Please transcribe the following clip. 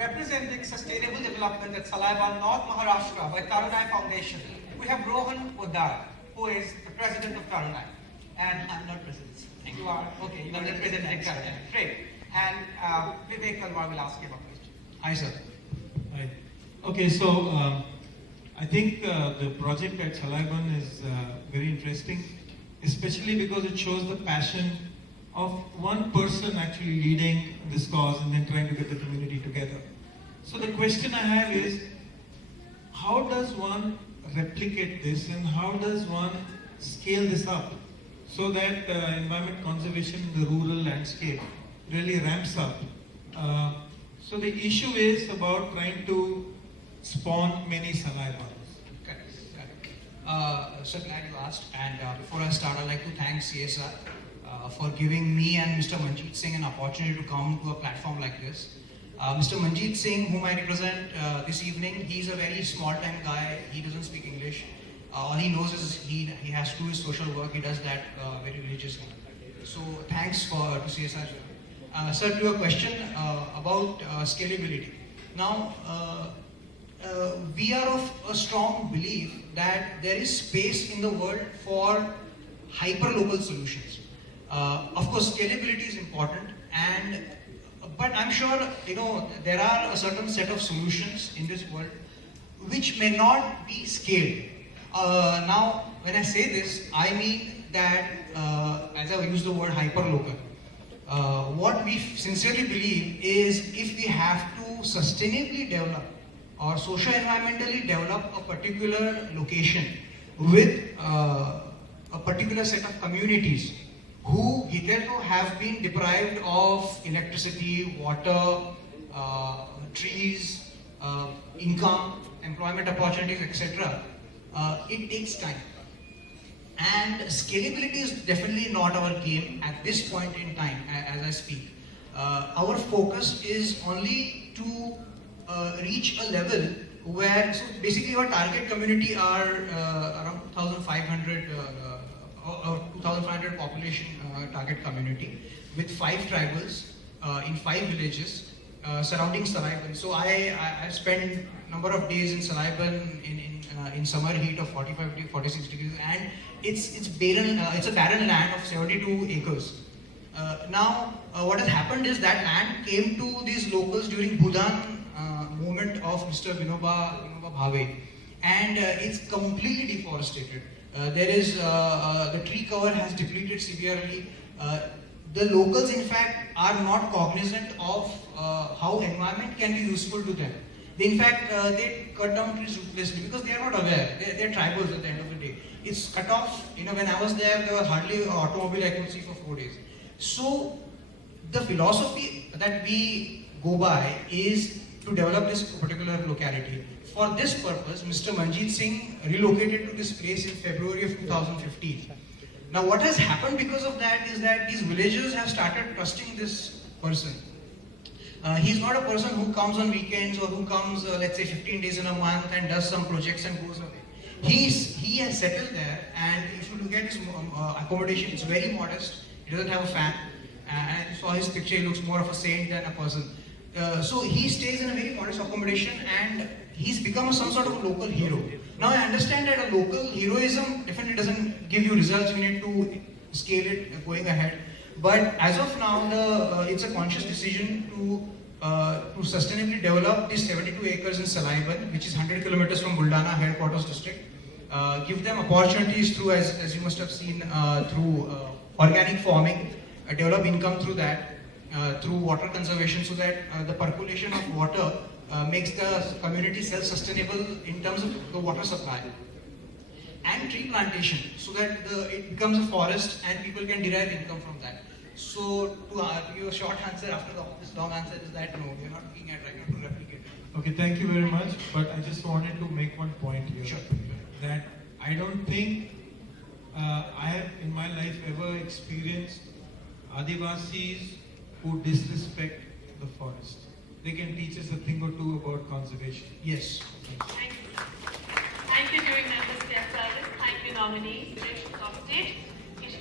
representing sustainable development at Salaiban, North Maharashtra by Tarunai Foundation. We have Rohan Poddar, who is the president of Tarunai. And I'm not president. you are, okay, you are representing Tarunai. Great. And Vivek Talwar will ask you a question. Hi, sir. Hi. Okay, so I think the project at Salaiban is very interesting, especially because it shows the passion of one person actually leading this cause and then trying to get the community together. So the question I have is, how does one replicate this and how does one scale this up so that environment conservation in the rural landscape really ramps up? So the issue is about trying to spawn many Salaibans. Correct. So glad you asked. And before I start, I'd like to thank CSR for giving me and Mr. Manjeet Singh an opportunity to come to a platform like this. Mr. Manjeet Singh, whom I represent this evening, he's a very small-time guy. He doesn't speak English. All he knows is he has to do his social work. He does that very religiously. So thanks to CSR. Sir, to your question about scalability. Now, we are of a strong belief that there is space in the world for hyper-local solutions. Of course, scalability is important, but I'm sure there are a certain set of solutions in this world which may not be scaled. Now, when I say this, I mean that as I use the word hyper-local, what we sincerely believe is if we have to sustainably develop or socio-environmentally develop a particular location with a particular set of communities who hitherto have been deprived of electricity, water, trees, income, employment opportunities, etc., it takes time. And scalability is definitely not our game at this point in time, as I speak. Our focus is only to reach a level where, so basically our target community are around 2,500 population target community with 5 tribals in 5 villages surrounding Salaiban. So I spend number of days in Salaiban in summer heat of 45 to 46 degrees, and it's barren. It's a barren land of 72 acres. Now, what has happened is that land came to these locals during Bhudan movement of Mr. Vinoba Bhave, and it's completely deforested. There is the tree cover has depleted severely. The locals, in fact, are not cognizant of how environment can be useful to them. They, in fact, they cut down trees ruthlessly because they are not aware. They're tribals at the end of the day. It's cut off. When I was there was hardly an automobile I could see for 4 days. So the philosophy that we go by is to develop this particular locality. For this purpose, Mr. Manjeet Singh relocated to this place in February of 2015. Now, what has happened because of that is that these villagers have started trusting this person. He's not a person who comes on weekends or who comes, let's say, 15 days in a month and does some projects and goes away. He has settled there, and if you look at his accommodation, it's very modest. He doesn't have a fan, and I saw his picture. He looks more of a saint than a person. So he stays in a very modest accommodation, and he's become some sort of a local hero. Now I understand that a local heroism definitely doesn't give you results. We need to scale it going ahead. But as of now, it's a conscious decision to sustainably develop these 72 acres in Salaiban, which is 100 kilometers from Buldana headquarters district. Give them opportunities through, as you must have seen, through organic farming, develop income through that, through water conservation, so that the percolation of water makes the community self-sustainable in terms of the water supply. And tree plantation, so that it becomes a forest and people can derive income from that. So to your short answer after this long answer is that no, we are not looking at right now to replicate it. Okay, thank you very much. But I just wanted to make one point here. Sure. That I don't think I have in my life ever experienced Adivasis who disrespect the forest. They can teach us a thing or two about conservation. Yes. Thank you. Thank you, Viewing Members, guest service. Thank you, nominees.